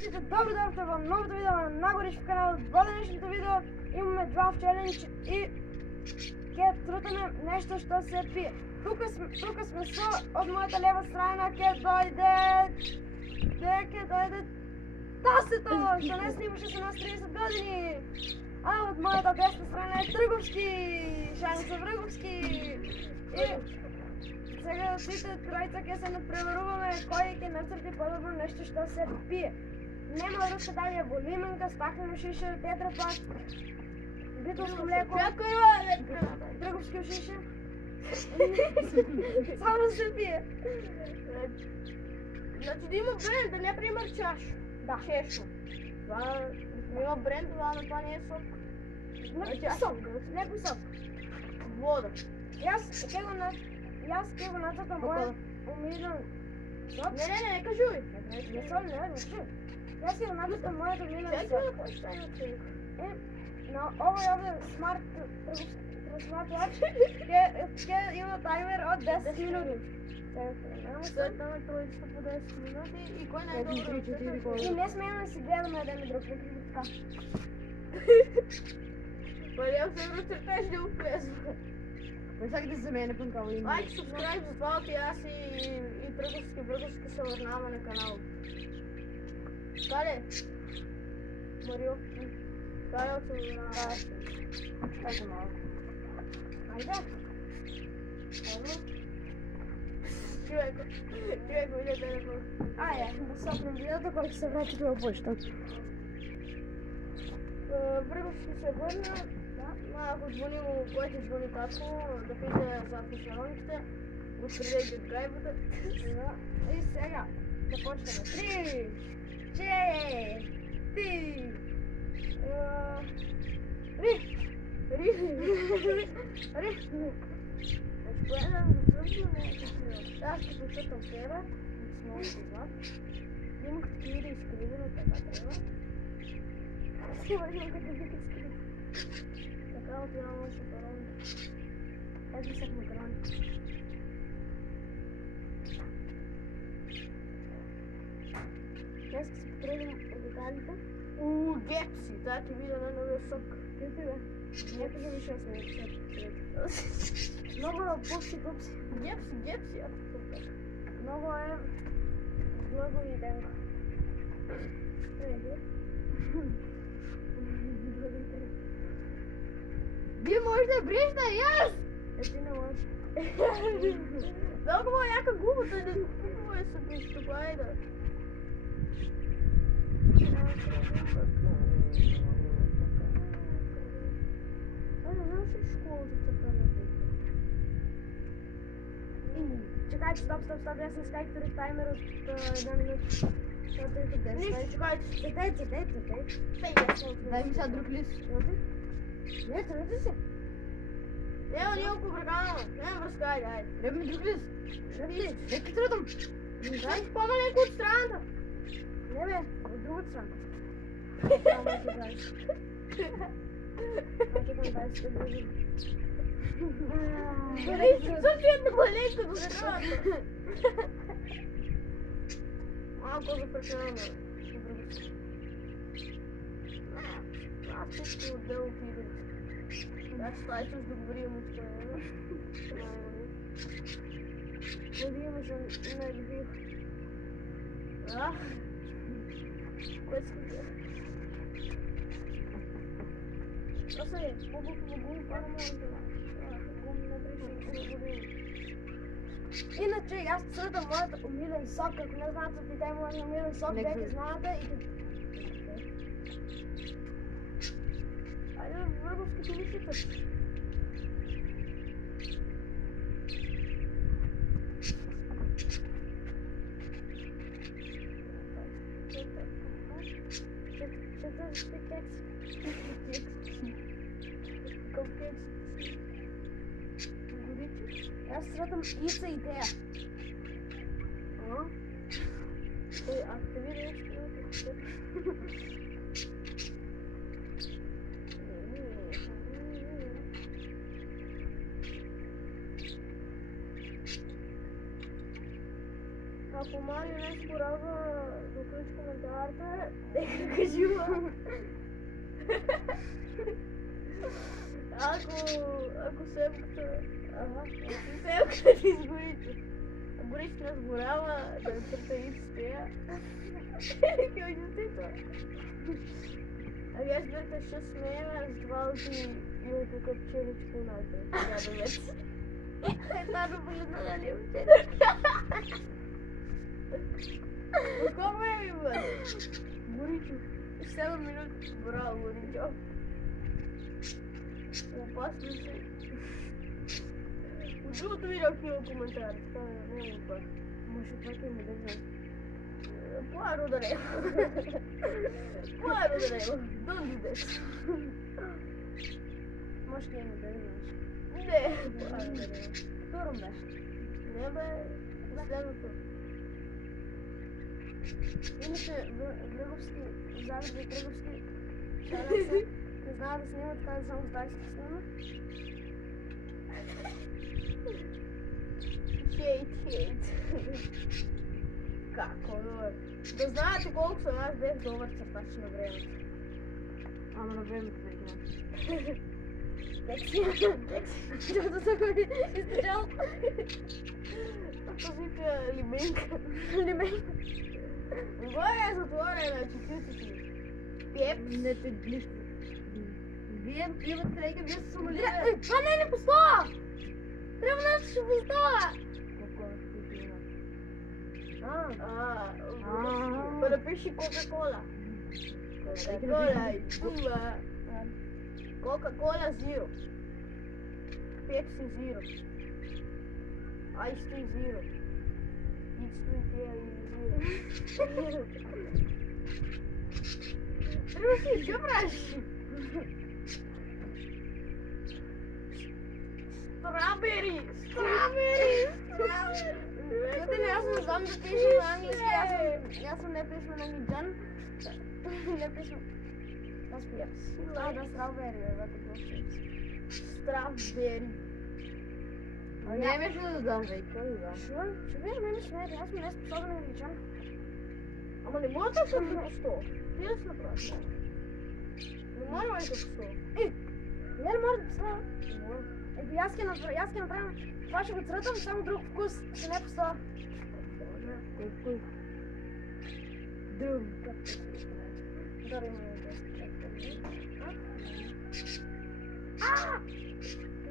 Приветствайте, добро дойдохте в новото видео на Нагорич в канала. В днешното видео имаме Draft Challenge и ке трутаме нещо, що се пие. Тук сме от моята лева страна, ке дойде Тасето, що не снимаше с нас 30 години. А от моята десна страна е Тръговски, Шаница Връговски. И сега трите троица ке се надпреваруваме кой ке нацърти по-добро нещо, що се пие. Нема руска далия волименка, стахнено шише, тетрапак, битовско млеко, Тръговски шише. Само се пие. Значи да има бренд, да не пример чаш. Да. Чешо. Това има бренд, но това не е сок. Сок, леко сок. Вода. Аз ке го нацъкам моят умилен сок. Не кажуй. Не съм, не чуй. Аз ке го нацъкам моят умилен Чакай сок. да почитаме човек. На овој смарт watch ке има таймер од 10 минути. След това троичка по 10 минути и кой най-добро? И не смеем да си гледаме един друг, не кажи така. Валям се разчерташ да влезва. Чакайте за мене пънкава и Лайк, субскрайб, за това и аз и Тръговски се върнаваме на канал. Кале? Марио? Кале от се върнава. Чакай малко. Айде. Човек, видя телефон. Да сопнем видеото, който се врати това почта. Връговски се върна. Малко звъни му, който звъни татко, да пита за писароните. Откъде ги гайбата. И сега започваме. 3, 4, Аз ще почетам тебе, с много това. Имах такива да изкривим така трябва. Аз имам като да изкривим. Така отивам на шапарони. Ето са макарони. Днес се потребим деталите. Гепси, да ти видя на новия сок. Къде бе? Нека да ми 6 минути след. Много пупси. Гепси, Много е благо и денко. Вие може да брижда и аз! Ти не можеш. Много е яка губата, не много е събиш, това е да. Не знам си школа за църтане. Чекайте, стоп, аз не скайк тръг таймер от 1 минута. Защото е от 10. Нищо, чекайте. Четете. Дай ми сега друг лист. Не, тръгте се. Ево, ние го прекараме. Не връзка, айде. Дай ми друг лист. Нека тръдам. Дай по-маленко от страната. Не бе, от другата страна. Съвсем маленко до страната. Малко за прекараме. Аз всичко отделно пидам. Аз това ще договорим от това. Не ви имаше на любих. Кое си гледа? Просто е, по-буква това не може да Иначе аз църтам моят умилен сок, ако не знаете да питай моят умилен сок, веки знаете и Айде върговските листите. Четвърти кекс. Кълкекс. Аз средам Ица и Тея. Активирай нещо. Ако Марио нещо порадва, да включи коментарите. Нека кажува. Ако семката... Семката изгорите. Горите не сгорява, да не претаи с тея. Кой не сте това? Ами аз бяхте ще смееме, затова ти има тук пчеличка и найде. Ядовец. Тази болезна да не учи. От колко време ми бъде? Горичо. 7 минути. Браво, Горичо. Опасно си. От другото видео има коментар. Това не е опасно. Може пак ми да взем. Пларо да не. Пларо да не. Don't do this. Може да ми да не знаеш. Не, пларо да не. Второ беше. Не бе, последното. Иначе Враговски, Завиде и Кръговски шарят не знаят да снимат, така да само с Дайски снима. Хейт. Како, бе? Да знаете колко съм аз бех добър църтач на времето. Ама на времето не знам. Текси. Защото съм изтечал. Това вика лименка. Лименка. Горе е затворена, чекиците. Пеп. Не те близко. Вие имате трейка, вие се самолира. Това не е посла! Трябва да ще постава! Напиши Кока-Кола. Кока-Кола и дума. Кока-Кола Zero. Pepsi Zero. Ice Tea Zero. It's Sweet Zero. Трюхи, что правишь? Strawberry. Аз не знам да пишем на английски, аз съм не пишем на английски. Не пишем. Аз пия. Да, стrawberry, бе, какво ще Strawberry. Не беше да дам, бе, какво да дам? Ще виж, мене смеете, аз съм не способен англичан. Ама не мога да съм по 100. Ти да се направиш. Не мога да съм по 100. Не може да става. Ето, аз ке направим. Това ще го црътам, само друг вкус. Ще не постава. Кой вкус? Друг. Дори ми е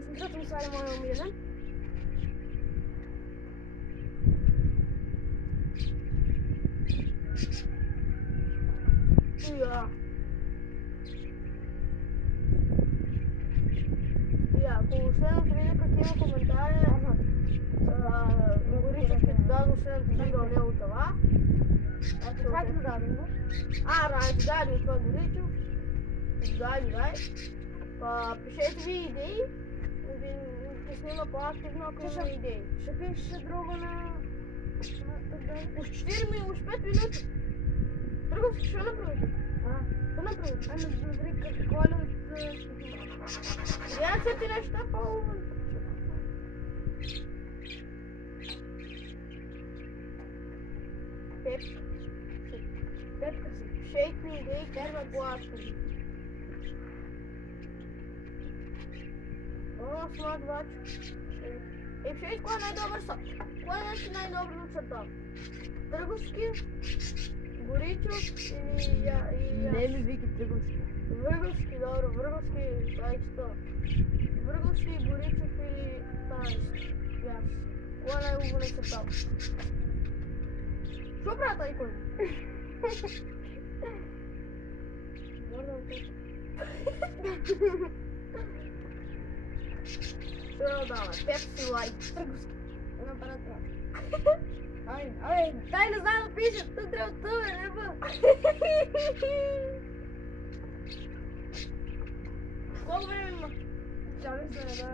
да црътам сваля моя умилен. Ако следното видео какива коментари, Горичо ще ти даде следното видео не от това. Как да дадем, бе? Дай от това Горичо. Дай. Пишете ви идеи. Ще снима по-активно, ако има идеи. Ще пише друго на... Уж 4 минути, уж 5 минути. Друго ще направи. Какво направи? Например, Коля от... Реакция ти неща по-умно. Пепка си. Шейкни идеи, керва по-активно. Смарт вач. Пишете кой е най-добър са. Кой е нещо най-добро църта? Тръговски, Горичо или... Не ми вики Тръговски. Върговски, добро, Върговски, това е чето. Върговски, Горичов или Танист. Кой е най-убавен църта? Що правя тази кой? Върдам те. Що дава? Пепси лайт. Тръговски. Направят това. Абе, дай не знам да пише, тук трябва това, не бъл. Колко време има? Чакай се, да.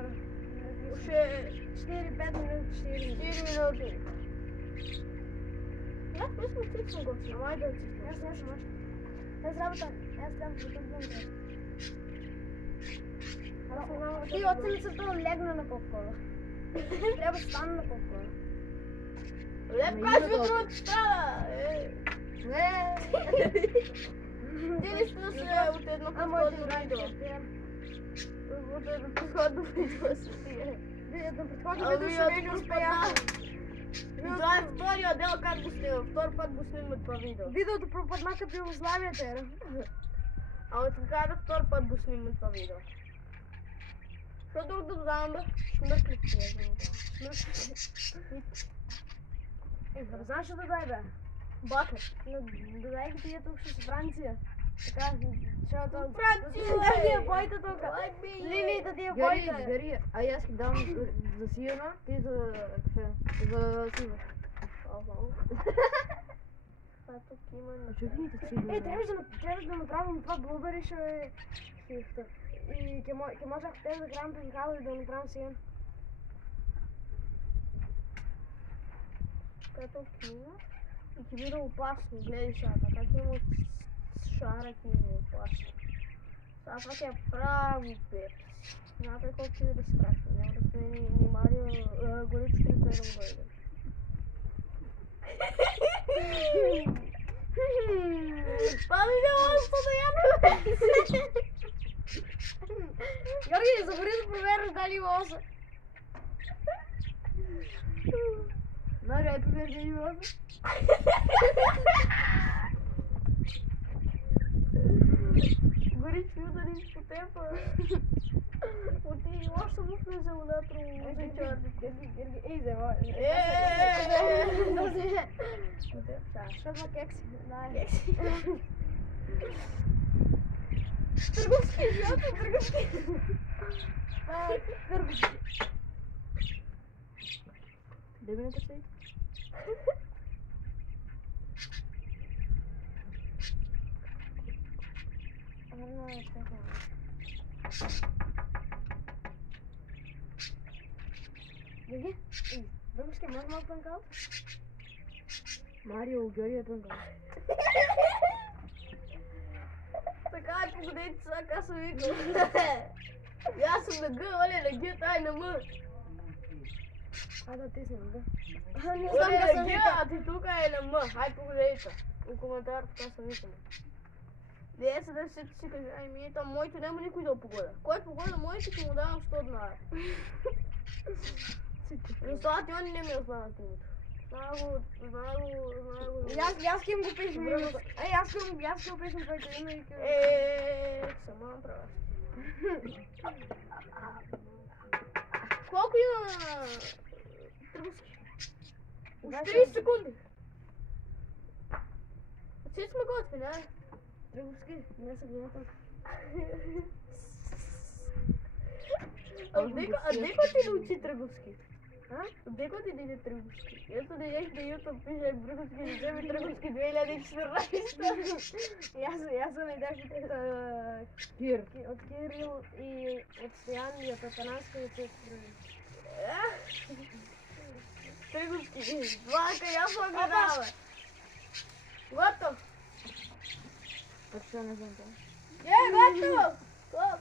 Още 4-5 минути, 4 минути. Аз не сме циксам го, май да циксам. Аз не съм още. Аз работа, аз трябва да бъдем. Ти от седмицата легна на Кока-Кола. Трябва да стана на Кока-Кола. Лепко аз ви другото става! Дели сте се от едно предходно видео. От едно предходно видео се стига. Едно предходно видео ще не успея. Това е втория дел, как го снимам. Втори път го снимам това видео. Видеото пропадна като Югославията. Ама ти кажа втори път го снимам това видео. Що друг да додавам, бе? Шмъркли ти я Да знаеш що да дай, бе? Бакър. Додай ги тия тук с Франция. Така, защото... Франция! Тия бойта тук. Лилията тия бойта. Гори, а аз ти дам за сиена, ти за кафе, за сива. Това тук има... Е, трябваше да направим това блубери, ще е хифта. И ке може ако те да грам пенкало и да направим сиен. Това тук има. И ти биде опасно, гледай сега, как има шараки и опасно. Сега това ще е право пепс. Знаете колко ще биде страшно, няма да сме ни Марио горички да сме да бъдем. Това ми бе лъж постоянно! Георги, забори да провериш дали има оса. Марио, е провериш дали има оса? Горич ми удари по теб. Оти още му влезе водата от черни. Георги, ей, зема. Що за кекси? Дай. Търговски, идиоти, търговски. Търговски. Дай ми не търсей. Георги, търговски, може малко пенкал? Марио, Георги е пенкал. Така е, погодете сега, как съм викал. И аз съм на Г, оле, на Г, тай на М. Да, ти си на Г. Не знам как съм викал. А ти тук е на М. Хай погодете. В коментар така съм викал. Не, се да си кажа, ами там моето няма никой да погода. Кой погода моето, ще му давам 100 динара. Но това ти он не ми е останат името. Знае го. Аз кем го пишем името. Ей, аз кем пишем твоето име и кем... Сама направя. Колко има тръбуски? 30 секунди. Всички сме готви, не? Тръбуски, не са гледател. А дека ти научи тръговски? Дека ти даде тръговски? Ето да идеш на YouTube, пише Бръговски, да вземе тръговски 2014. И аз съм идеш от Кирил и от Стоян и от Атанаска и от Цецки. Тръговски, двака, я съм гледала. Готов? Так що не знам това. Готов! Стоп!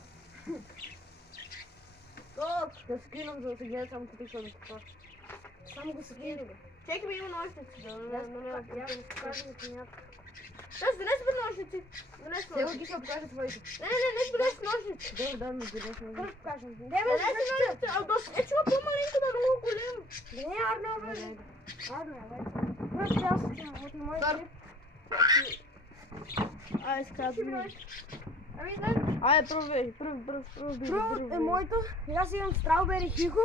Стоп! Ще скринам, за да се гледа само като ще това. Само го скинем. Чекай ми има ножници, да не Я покажа на понятно. Тоест, донес бе ножници. Донес Те ножници. ги ще покажа твоите. Не, донес ножници. Добре, дай ми донес на Какво ще покажем? Донес ножници. А чува по-маленко да много големо. Не, Арно, бе. Арно, бе. Просто аз от моите. Ай, сказвам. Ами, дай. Айде, пробвай, пробвай. Първо е моето. Аз имам Страубери Хико.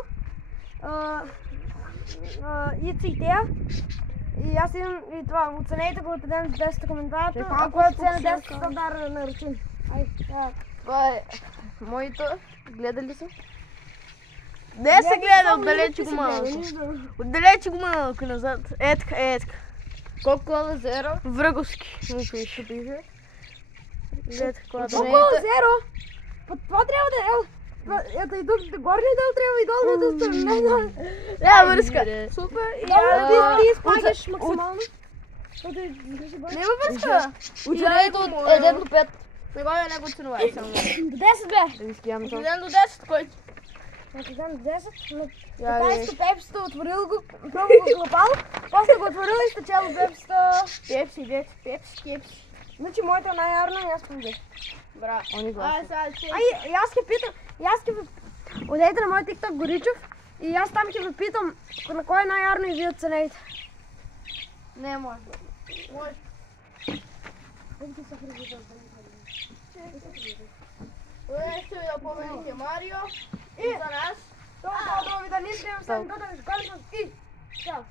И цитея. И аз имам и това. Оценете го от 1 до 10 коментарите. Ако е оцена 10, ще дар на ръчин. Това е моето. Гледали са? Не се гледа, отдалече го малко. Отдалече го малко назад. Етка. Колко кола зеро? Враговски. Му пише. Гледайте кола да Колко зеро? Това трябва да е. Ето и тук горния дъл трябва и долната страна. Да, връзка. Супер. Ти изпагаш максимално. Няма връзка. Оценете от 1 до 5. Не го ценува само. До 10 бе. Да ви скиям От това. 1 до 10, който. Значи взем 10, на Я 15 пепсито, отворил го, първо го клапал, после го отворил и спечелил пепсито. Пепси. Значи моето е най-ярно и аз победих. Браво. Они гласни. Ай, и аз ке питам, отидете на мой TikTok Горичов и аз там ке ви питам на кой е най-ярно и вие оценете. Не може. Може. Ще ви напомените Марио. И за нас. Това ви да не снимам, сега да ви кажа и чао.